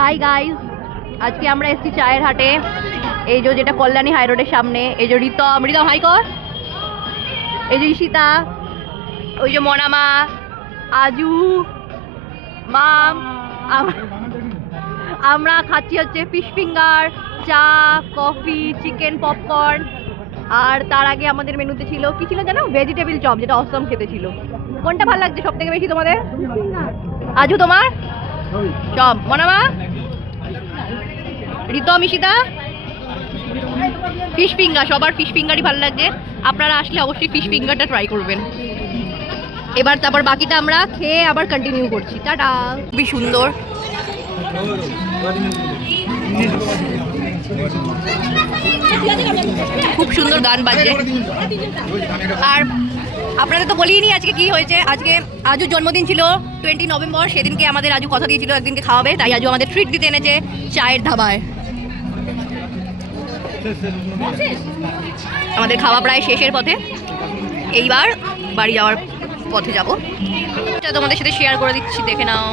Hi guys, আজকে আমরা এসেছি চায়ের হাটে। এই যে যেটা কল্যাণী হাই রোডের সামনে। এই যে রিতম হাই কর। এই যে ঈশিতা, ওই যে মনামা, আজু, মাম। আমরা খাচ্ছি হচ্ছে ফিশ ফিঙ্গার, চা, কফি, চিকেন পপকর্ন। আর তার আগে আমাদের মেনুতে ছিল কি ছিল জানো? ভেজিটেবিল চপ, যেটা অসম খেতে ছিল। কোনটা ভালো লাগছে সব থেকে বেশি তোমাদের? আজু তোমার? চপ। মনামা, রিতম, ঈশিতা ফিশ ফিঙ্গার। সবার ফিশ ফিঙ্গারই ভালো লাগছে। আপনারা আসলে অবশ্যই ফিশ ফিঙ্গারটা ট্রাই করবেন। এবার তারপর বাকিটা আমরা খেয়ে আবার কন্টিনিউ করছি। টাটা। খুবই সুন্দর, খুব সুন্দর গান বাজছে। আর আপনাদের তো বলিনি আজকে কি হয়েছে। আজকে আজুর জন্মদিন ছিল 20 নভেম্বর। সেদিনকে আমাদের আজু কথা দিয়েছিল একদিনকে খাওয়াবে, তাই আজু আমাদের ট্রিট দিতে এনেছে চায়ের ধাবায়। আমাদের খাওয়া প্রায় শেষের পথে, এইবার বাড়ি যাওয়ার পথে যাব। তোমাদের সাথে শেয়ার করে দিচ্ছি, দেখে নাও।